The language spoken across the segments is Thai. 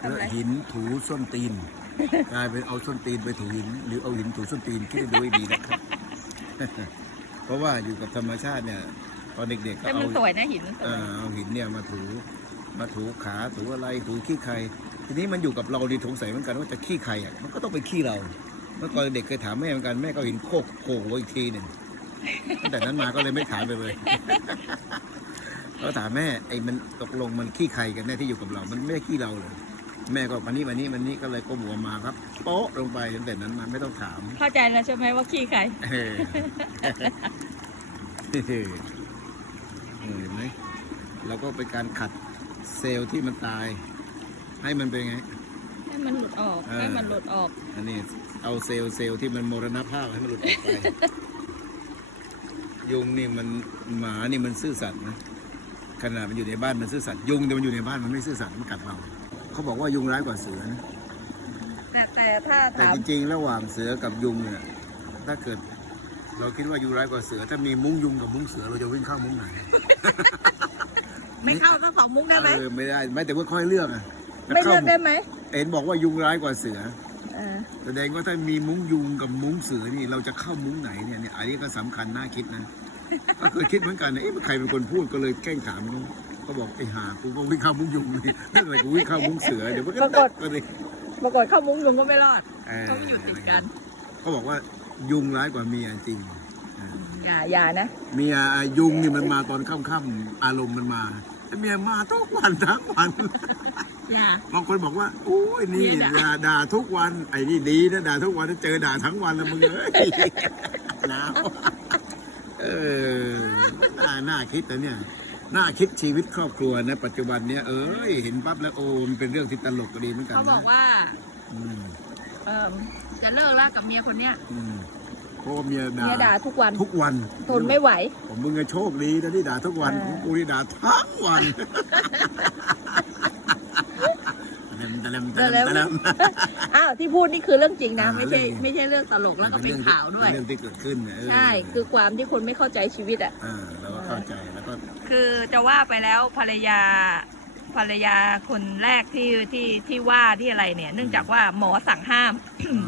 ทำอะไรหินถูส้นตีนกลายเป็นเอาส้นตีนไปถูหิน หรือเอาหินถูส้นตีนคิดดูให้ดีนะครับ เพราะว่าอยู่กับธรรมชาติเนี่ยตอนเด็กๆก็แต่เอามันสวยนะหินมันสวย เอ่อเอาหินเนี่ยมาถูมาถูขาถูอะไรถูขี้ใคร ทีนี้มันอยู่กับเราดีสงสัยเหมือนกันว่าจะขี้ใครอะมันก็ต้องไปขี้เรา เมื่อก่อนเด็กเคยถามแม่เหมือนกันแม่ก็เอาหินโคกโขกหัวอีกทีหนึ่งตั้งแต่นั้นมาก็เลยไม่ถามไปเลย ก็ถามแม่ไอ้มันตกลงมันขี้ใครกันแน่ที่อยู่กับเรา มันไม่ได้ขี้เราเลย แม่ก็มานี่มานี่มานี่ก็เลยก้มหัวมาครับโป๊ะลงไปตั้งแต่นั้นมาไม่ต้องถามเข้าใจแล้วใช่ไหมว่าขี้ใครเออเออเห็นไหมเราก็เป็นการขัดเซลล์ที่มันตาย ให้มันเป็นไง ให้มันหลุดออกเออ ให้มันหลุดออกอันนี้เอาเซลล์เซลล์ที่มันมรณภาพให้มันหลุดออกไป ยุงนี่มันหมานี่มันซื่อสัตย์นะขนาดมันอยู่ในบ้านมันซื่อสัตย์ยุงแต่มันอยู่ในบ้านมันไม่ซื่อสัตย์มันกัดเรา เขาบอกว่ายุงร้ายกว่าเสือนะแต่แต่ถ้าแต่ถามจริงๆ ระหว่างเสือกับยุงเนี่ยถ้าเกิด เราคิดว่ายุงร้ายกว่าเสือ ถ้ามีมุ้งยุงกับมุ้งเสือเราจะวิ่งเข้ามุ้งไหนไม่เข้าทั้งสองมุกได้ไหมเออไม่ได้ไม่แต่ว่าค่อยเลือกอะไม่เลือกได้ไหมเห็นบอกว่ายุงร้ายกว่าเสือเออแสดงว่าถ้ามีมุ้งยุงกับมุ้งเสือนี่เราจะเข้ามุ้งไหนเนี่ยเนี่ยอันนี้ก็สำคัญน่าคิดนะก็เคยคิดเหมือนกันนะเอ๊ะใครเป็นคนพูดก็เลยแกล้งถามเขา เขาบอกไอ้ห่ากูก็วิ่งเข้ามุ้งยุงเลยเรื่องอะไรกูวิ่งเข้ามุ้งเสือเดี๋ยวมันก็ตัดกันเลยปรากฏเข้ามุ้งยุงก็ไม่รอดเออเขาอยู่ติดกันเขาบอกว่ายุงร้ายกว่าเมียจริงเอออย่าอย่านะ เมียยุงนี่มันมาตอนค่ำๆอารมณ์มันมาแต่เมียมาทุกวันทั้งวัน อย่า บางคนบอกว่าโอ้ยนี่เมียด่าด่าด่าทุกวันไอ้นี่ดีนะด่าทุกวันเจอด่าทั้งวันแล้วมึงเอ้ยหนาวเออน่าน่าคิดนะเนี่ย น่าคิดชีวิตครอบครัวนะ ปัจจุบันเนี้ยเอ้ยเห็นปั๊บแล้วโอ้มันเป็นเรื่องที่ตลกดีเหมือนกันเขาบอนะกว่า อืมเออจะเลิกแล้วกับเมียคนเนี้ยอืมเพราะว่าเมียด่าเมียด่าทุกวัน ทุกวัน ทนไม่ไหว ผมมึงก็โชคดีนะที่ด่าทุกวันเออของกูนี่ด่าทั้งวันตะเลมตะเลมตะเลมตะเลมอ้าวที่พูดนี่คือเรื่องจริงนะอ่าไม่ใช่เรื่องจริงไม่ใช่เรื่องตลกแล้วก็เป็นข่าวด้วยเป็นเรื่องที่เกิดขึ้นเออใช่ คือความที่คนไม่เข้าใจชีวิตอะ เออเราก็ เข้าใจแล้วก็คือจะว่าไปแล้วภรรยาภรรยาคนแรกที่ที่ที่ว่าที่อะไรเนี่ย เนื่องจากว่าหมอสั่งห้าม อืม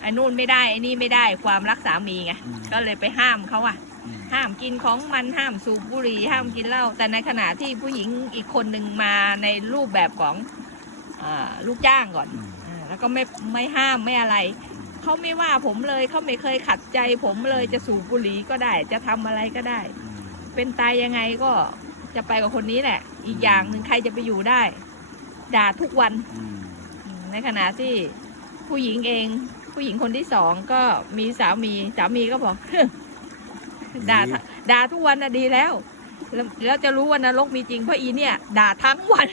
ไอ้นู่นไม่ได้ไอ้นี่ไม่ได้ความรักสามีไงอืม ก็เลยไปห้ามเขาอะอืม ห้ามกินของมันห้ามสูบบุหรี่ห้ามกินเหล้าแต่ในขณะที่ผู้หญิงอีกคนหนึ่งมาในรูปแบบของอาลูกจ้างก่อนอืม อ่าแล้วก็ไม่ไม่ห้ามไม่อะไรเขาไม่ว่าผมเลยเขาไม่เคยขัดใจผมเลยจะสูบบุหรี่ก็ได้ จะทำอะไรก็ได้อืม เป็นตายยังไงก็จะไปกับคนนี้แหละ อีกอย่างหนึ่งใครจะไปอยู่ได้ ด่าทุกวันอืมอืมในขณะที่ผู้หญิงเอง ผู้หญิงคนที่สองก็มีสามีสามีก็บอกด่าด่าทุกวันน่ะดีแล้วแล้ว แล้วจะรู้ว่านรกมีจริงเพราะอีเนี่ย ด่าทั้งวัน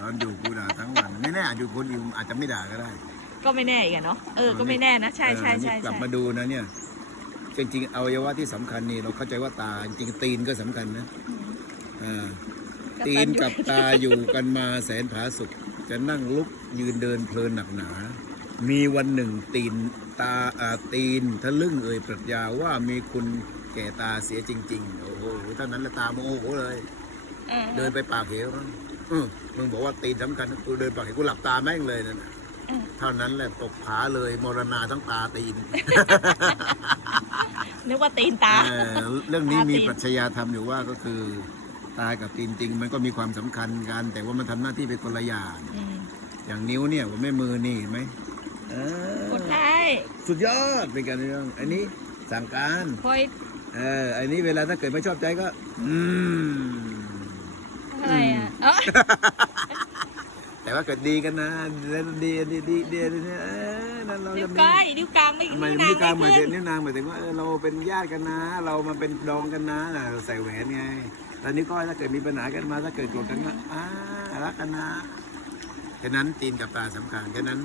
ตอนอยู่กูด่าทั้งวันไม่แน่อาจอยู่คนอื่นอาจจะไม่ด่าก็ได้ ก็ไม่แน่อีกอะเนาะเออก็ไม่แน่นะใช่ใช่ใช่เออนี่กลับใช่มาดูนะเนี่ย จริงๆอวัยวะที่สำคัญนี่เราเข้าใจว่าตา จริงๆตีนก็สำคัญนะอ่าตีนกับตาอยู่กันมาแสนผาสุกจะนั่งลุกยืนเดินเพลินหนักหนา มีวันหนึ่งตีนตาอาตีนทะลึ่งเอ่ยปรัชญาว่ามีคุณแก่ตาเสียจริง ๆ โอ้โหเท่านั้นละตาโมโหเลยเออเดินไปปากเหวมั้งเออมึงบอกว่าตีนสำคัญกูเดินปากเหวกูหลับตาแม่งเลยนั่นน่ะเท่านั้นแหละตกผาเลยมรณาทั้งตาตีน นึกว่าตีนตา เออเรื่องนี้ตาตีนมีปรัชญาธรรมอยู่ว่าก็คือตากับตีนจริง มันก็มีความสำคัญกัน แต่ว่ามันทำหน้าที่เป็นคนละอย่างอืมอย่างนิ้วเนี่ยผมไม่มือนี่เห็นไหมเออกดได้สุดยอดเป็นการเรื่องอันนี้สั่งการคอยเอออันนี้เวลาถ้าเกิดไม่ชอบใจก็ อืม อะไรอะเอ้อแต่ว่าเกิดดีกันนะแล้วดีดีดีดีดีเออ นั่นเรานิ้จะวมีก้อยนิ้วกลางไม่หมายนิ้ถึวงนางนิ้วกลางหมายไม่ถึขึ้งนนิ้วนางหมายถึงว่าเออเราเป็นญาติกันนะ เรามาเป็นดองกันนะเราใส่แหวนไงตอนนี้วก้อยถ้าเกิดมีปัญหากันมาถ้าเกิดโกรธกันก็อ่ารักกันนะฉะนั้นตีนกับตาสำคัญฉะนั้น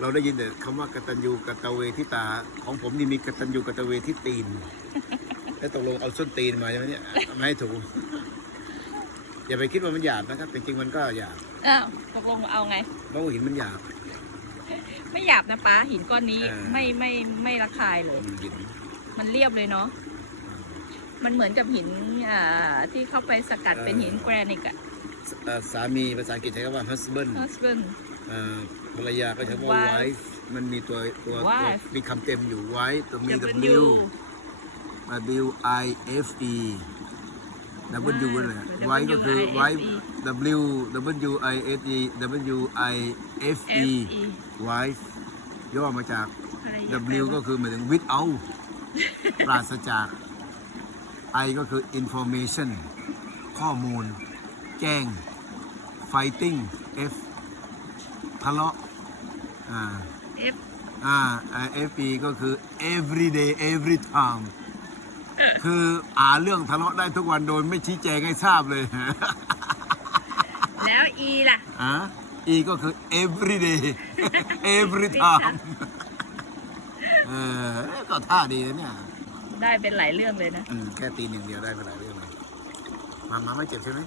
เราได้ยินแต่คำว่ากตัญญูกตเวทิตาของผมนี่มีกตัญญูกตเวทิตีน แล้วตกลงเอาส้นตีนมาใช่ไหมเนี่ยมาให้ถูกอย่าไปคิดว่ามันหยาบนะครับจริงๆมันก็หยาบอ้าวตกลงเอาไง เพราะว่าหินมันหยาบ ไม่หยาบนะป้าหินก้อนนี้เออไม่ไม่ไม่ระคายเลย มันหินมันเรียบเลยเนาะมันเหมือนกับหินอ่าที่เข้าไปสกัดเป็นหินแกรนิตอะ เอ่อสามีภาษาอังกฤษใช้คำว่า husband husband เอ่อภรรยาก็ใช้คำว่า Wife wife มันมีตัวตัวตัว Wife มีคำเต็มอยู่ wife ตัวมี W w W I F E W นั่นแหละ wife ก็คือ wife W W I S E W I F F E E wife ย่อมาจากภรรยา W ก็คือหมายถึง without ปราศจาก I ก็คือ information ข้อมูล แจ้ง fighting F ทะเลาะอ่า F อ่าอ่า FP ก็คือ every day every time คืออ่าเรื่องทะเลาะได้ทุกวันโดยไม่ชี้แจงให้ทราบเลย แล้ว E ล่ะอ่า E ก็คือ every day every time เออก็ท่าดีนะเนี่ย ได้เป็นหลายเรื่องเลยนะ อืมแค่ตีหนึ่งเดียวได้ไปหลายเรื่องเลยมามาไม่เจ็บใช่ไหม